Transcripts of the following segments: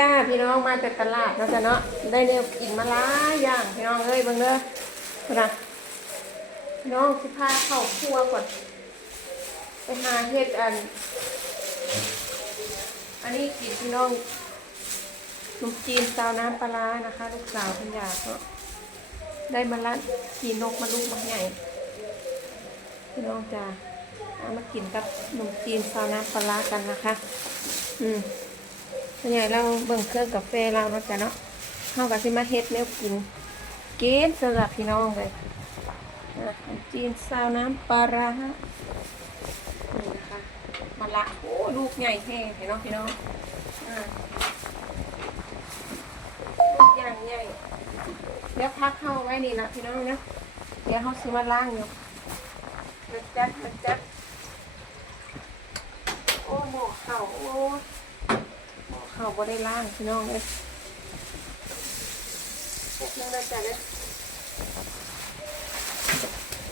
จ้าพี่น้องมาแต่ตลาดเนาะจ้ะเนาะได้แนวกินมาหลายอย่างพี่น้องเอ้ยบิ่งเด้อนะพี่น้องสิพาเข้าครัวก่อนไปหาเฮ็ดอัน อันนี้กินพี่น้องนมจีนซาวน้ำปลานะคะ ลูกสาวพันยากเนาะได้มาละขี่นกมาลูกมาใหญ่พี่น้องจ้าเอามากินกับขนมจีนซาวน้ำปลาร้ากันนะคะ อืม ส่วนใหญ่เราเบิ่งเครื่องกาแฟเราเนาะจ้ะเนาะเข้ากับสิมาเฮ็ดแนวกินกินสำหรับพี่น้องเลยอะขนมจีนซาวน้ำปลาร้านี่นะคะมาละโอ้ลูกใหญ่แห้งพี่น้องพี่น้องลูกอย่างใหญ่เดี๋ยวพักเข้าไว้นี่นะพี่น้องนะเดี๋ยวเขาซื้อมาล้างอยู่มาจัดมาจัดโอ้หมอเข่าโอ้ ข่าบ่ได้ล่างพี่น้องเลยนึงได้จ้ะเนี่ย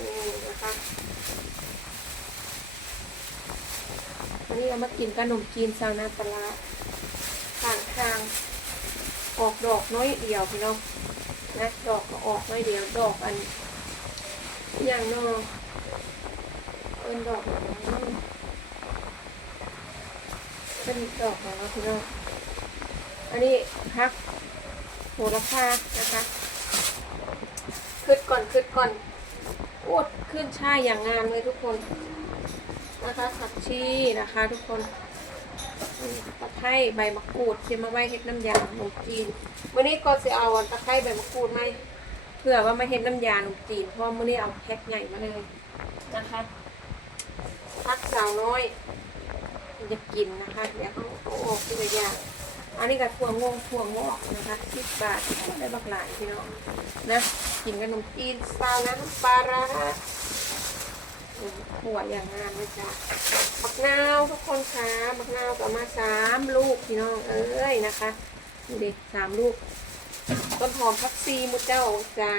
นี่นะคะวันนี้เรามากินขนมจีนซาวน้ำปลาร้าข้างทางออกดอกน้อยเดียวพี่น้องนะดอกก็ออกน้อยเดียวดอกอัน อย่างนอเป็นดอกเนาะเป็นดอกของพี่น้อง อันนี้พักโหระพานะคะขึ้นก่อนขึ้นก่อนโอ้ขึ้นช่ายอย่างงามเลยทุกคนนะคะผักชีนะคะทุกคนตะไคร้ใบมะกรูดเชียมาไว้เฮ็ดน้ำยาขนมจีนวันนี้ก็จะเอาตะไคร้ใบมะกรูดไหมเพื่อว่ามาเฮ็ดน้ำยาขนมจีนเพราะมื้อนี้เอาแพ็คใหญ่มาเลยนะคะพักสาวน้อยจะกินนะคะเดี๋ยวเขาอาออกทีละอย่าง อันนี้ก็ถั่วงงถั่วงอกนะคะสิบบาทได้บักหลายพี่น้องนะ กินขนมจีนซาวน้ำปลาร้าอืมถั่วอย่างงามเลยจ้ะบักนาวทุกคนคะบักนาวก็เอามาสามลูกพี่น้องเอ้ยนะคะดูดิสามลูก ต้นหอมพักซีมุดเจ้าจ้า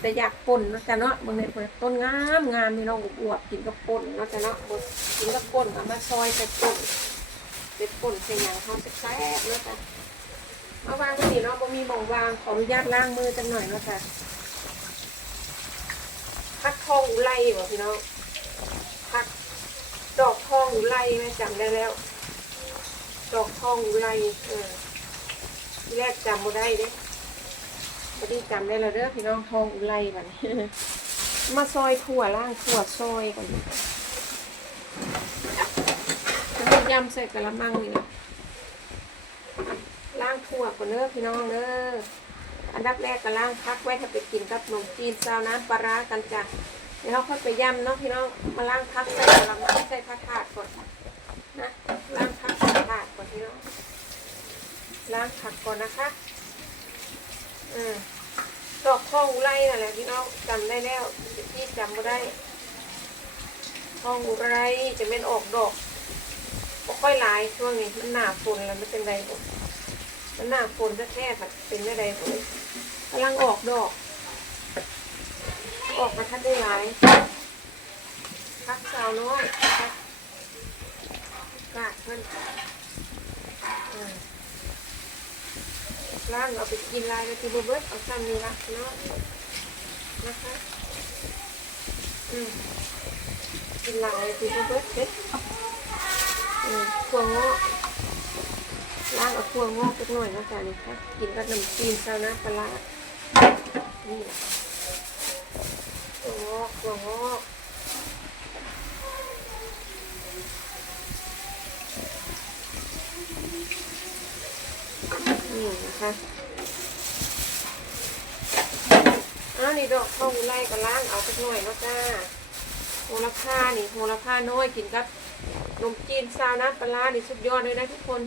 แต่อยากป่นนะจ้ะเนาะบางในเปิดต้นงามงามพี่น้องอวบกินกับป่นนะจ้ะเนาะบดกินกับป่นเอามาซอยใส่ป่น ใส่ป่นใส่หยังเขาแซ่บๆเนาะจ้ะเอาวางไว้นี่เนาะบ่มีหมองวางขออนุญาตล้างมือจังหน่อยเนาะจ้ะพักทองอุไรบ่พี่น้องพักดอกทองอุไรแม่จำได้แล้ว ดอกทองอุไรเออที่แรกจำบ่ได้เด้พอดีจำได้แล้วเด้อพี่น้องทองอุไรบัดนี้มาซอยถั่วล่างถั่วซอยกันแล้วก็ ยำใส่กระมังนี่นะล่างถั่วก่อนเด้อพี่น้องเด้ออันดับแรกก็ล่างพักไว้ถ้าไปกินกับขนมจีนซาวน้ำปลาร้ากันจ้ะเดี๋ยวเราค่อยไปยำเนาะพี่น้องมาล่างพักใส่กระมังใส่ผ้าถาดก่อนนะล่างพักใส่ถาดก่อนพี่น้องล้างผักก่อนนะคะอืมดอกทองอุไรนั่นแหละพี่น้องจำได้แล้วพี่จำไม่ได้ทองอุไรจะเป็นออกดอก ค่อยหลายช่วงนี้มันหนาฝนแล้วมันเป็นไรบ่มันหนาฝนจะแค่ผัดเป็นไม่ได้บ่กำลังออกดอก ออกมาทัดได้หลายพักสาวน้อยกาดเพิ่นอืมล้างเอาไปกินลายนาทีบเบิร์ดเอาซ้ำนี่ละเนาะนะคะอืมกินลายนาทีบเบิร์ดเด็ด อืมถั่วงอกล้างเอาถั่วงอกสักหน่อยนะจ๊ะนี่ค่ะกินกับน้ำจีนซาวน้ำปลาร้านี่ถั่วงอกถั่วงอกนี่นะคะอ้าวนี่ดอกข้าวไล่ก็ล้างเอาสักหน่อยเนาะจ้าโหระพานี่โหระพาน้อยกินกับ นมจีนซาวน้ำปลาร้านี่สุดยอดเลยนะทุกคน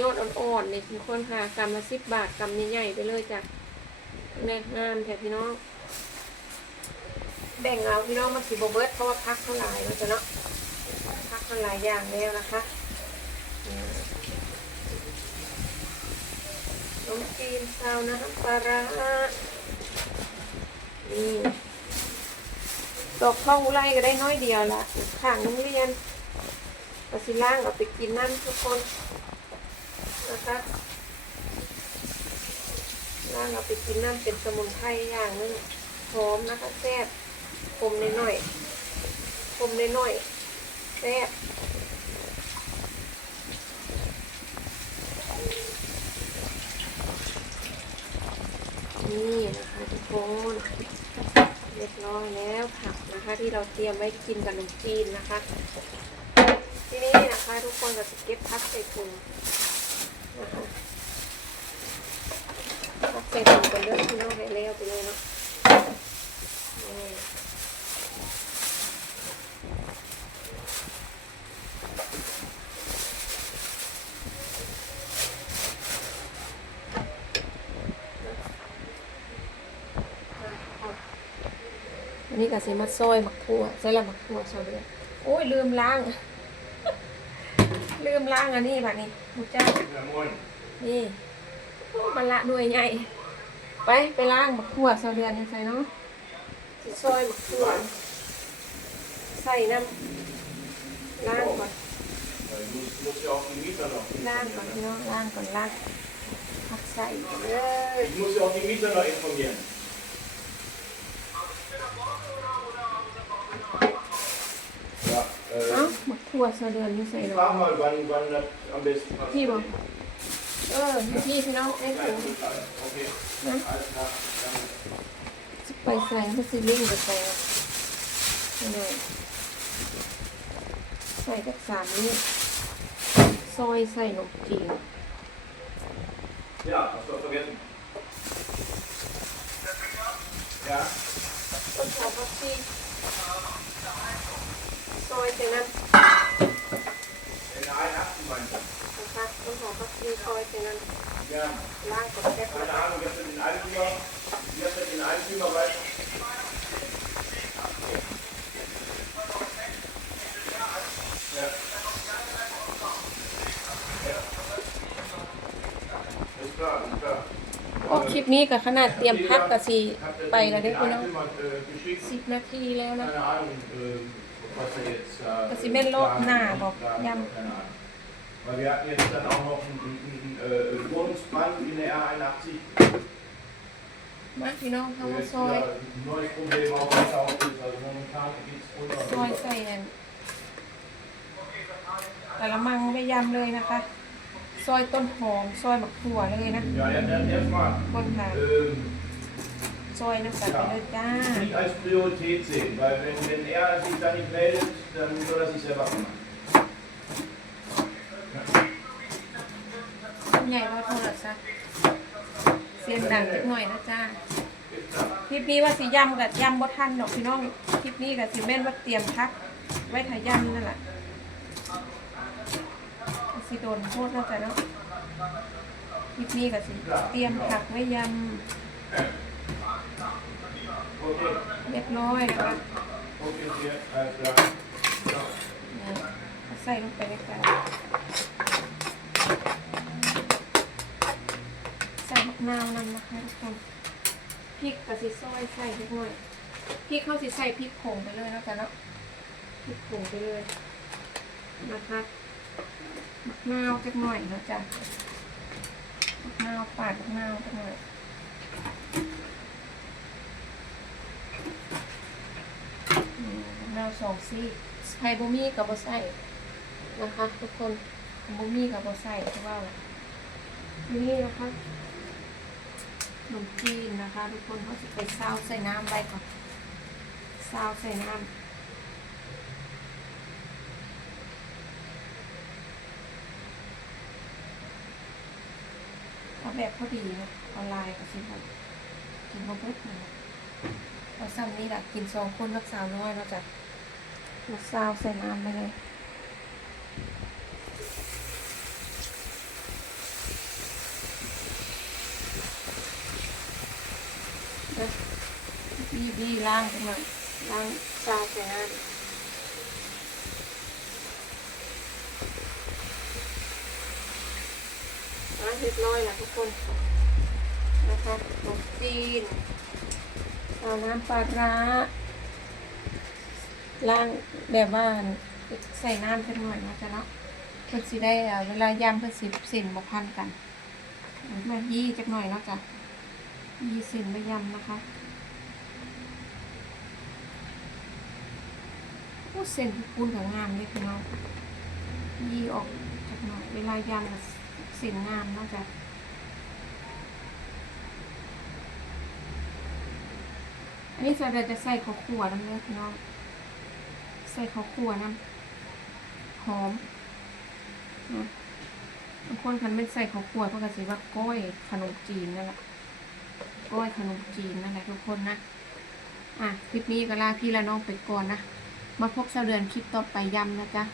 ยอดอ่อนๆนี่ทุกคนค่ะกำละสิบบาทกำใหญ่ๆไปเลยจ้ะแน่งามแท้พี่น้อง แบ่งเอาพี่น้องมาสิบเบิร์ดเพราะว่าพักเท่าไหร่เนาจ้ะเนาะพักเท่าไหร่อย่างแล้วนะคะนมจีนซาวน้ำปลานี่ดอกทองอุไรก็ได้น้อยเดียวละข้างโรงเรียน ก็สิล่างเอาไปกินนั่นทุกคนนะคะล่างเอาไปกินน้ำเป็นสมุนไพรอย่างนึงหอมนะคะแซ่บคมนิดหน่อยคมนิดหน่อยแซ่บนี่นะคะทุกคนเรียบร้อยแล้วผักนะคะที่เราเตรียมไว้กินกับขนมจีนนะคะ นี่นะคะทุกคนเราจะเก็บพักใส่ถุงนะคะพักใส่ถุงกันเรื่องที่น้องให้เลี้ยวไปเลยเนาะนี่อันนี้ก็สิมาซอยหมักทั่วใส่ละหมักทั่วชาวเรือนโอ้ยลืมล้าง ลืมล้างอันนี้บัดนี้มุจ้า Ja, moin. นี่มันละด้วยใหญ่ไปไปล้างบักขั่วเสาเดือนใส่เนาะสิซอยบักขั่วใส่น้ำล้างก่อนล้างก่อน informieren. พี่น้องล้างก่อนล้างผักใส่เลย Ich muss ja auch die Mieter noch informieren. Ja, เอ้า äh, บักขั่วเสาเดือนยังใส่เนาะ frag mal, wann, wann das am besten passt. พี่บอกเออพี่พี่น้องไอ้ Nein, ถุง total. Okay. Ja. Alles klar. Dann จะไปใส่ก็สิลิงไปใส่เอาหน่อยใส่จากสามนี้ซอยใส่นมจีน Ja, hast du vergessen. Ja, ต้นหอมผักชีซอยจากนั้น โอ้คลิปนี้กับขนาดเตรียมพักกับสีไปแล้วเด้อพี่น้อง Jemand äh, geschickt, สิบนาทีแล้วนะ keine Ahnung, äh, was er jetzt. Äh, Das ist mehr Lot planen, nah, planen, aber planen, ja. Keine Ahnung. Weil wir hatten jetzt dann auch noch einen, einen, einen äh, Wohnungsbrand in der R81. มาพี่น้อง wo เข้ามา jetzt ซอย wieder ein neues Problem aufgetaucht ist. Also momentan geht es ซอย runter. ใส่นั่นแต่ละมังไม่ยำเลยนะคะ ซอยต้นหอม ซอยหมักถั่วเลยนะ Ja, er hat erstmal คนค่ะ ähm, ซอยน้ำกันไปเลยจ้า nicht als Priorität sehen, weil wenn, wenn er sich da nicht meldet, dann soll er sich selber kümmern. ใหญ่ว่าโทรศัพท์เสียงดังนิดหน่อยนะจ้าคลิปนี้ว่าสิยำกับยำบ่ทันดอกพี่น้อง คลิปนี้กับสิแม่นว่าเตรียมพัก ไว้ถ่ายยำนั่นแหละสิโดนโทษแล้วจ้ะเนาะคลิปนี้กับสิเตรียมผักไว้ยำเรียบร้อยนะคะใส่ลงไปในกระ นาวนำนะคะทุกคนพริกกับสิซอยใส่เล็กน้อยพริกเข้าสิใส่พริกผงไปเลยแล้วกันเนาะพริกผงไปเลยนะคะมะนาวจักหน่อยนะจ๊ะมะนาวปาดมะนาวจักหน่อยมะนาวสองซี่ใส่บะหมี่กับบะใส่นะคะ ทุกคนบะหมี่กับบะใส่เพราะว่านี่นะคะ ขนมจีนนะคะ ทุกคนเขาจะไปซาวใส่น้ำไว้ก่อนซาวใส่น้ำเอาแบบพอดีนะเอาลายกับสิครับกินมาเบิดนะเอาซ้ำนี่แหละกินสองคนรักสาน้อยเนาจะมาซาวใส่น้ำไปเลยนะ บีบีล้างกันหน่อยล้างซาวใส่น้ำล้างเรียบร้อยแล้วทุกคน นะคะขนมจีนเอาน้ำปลาร้าล้างแบบว่าใส่น้ำสักหน่อยนะจ๊ะเนาะเพิ่นสิได้เวลายำเพิ่นสิเส้นบ่พันกันมายี่จักหน่อยเนาะจ้ะยี่ส้นไปยำนะคะโอ้ เส้นที่ปูนกับงามเลยพี่น้องยีออกจักหน่อยเวลายำกับเส้นงามนาะจ้ะอันนี้ส่วนใหญ่จะใส่ข้าวคั่วน้ำเนื้อพี่น้องใส่ข้าวคั่วน้ำหอมนะบางคนคันไม่ใส่ข้าวคั่วเพราะกสิว่าก้อยขนมจีนนั่นแหละก้อยขนมจีนนั่นแหละทุกคนนะอะคลิปนี้ก็ลาพี่และน้องไปก่อนนะ มาพบเสาเดือนคลิปต่อไปย้ำนะจ๊ะ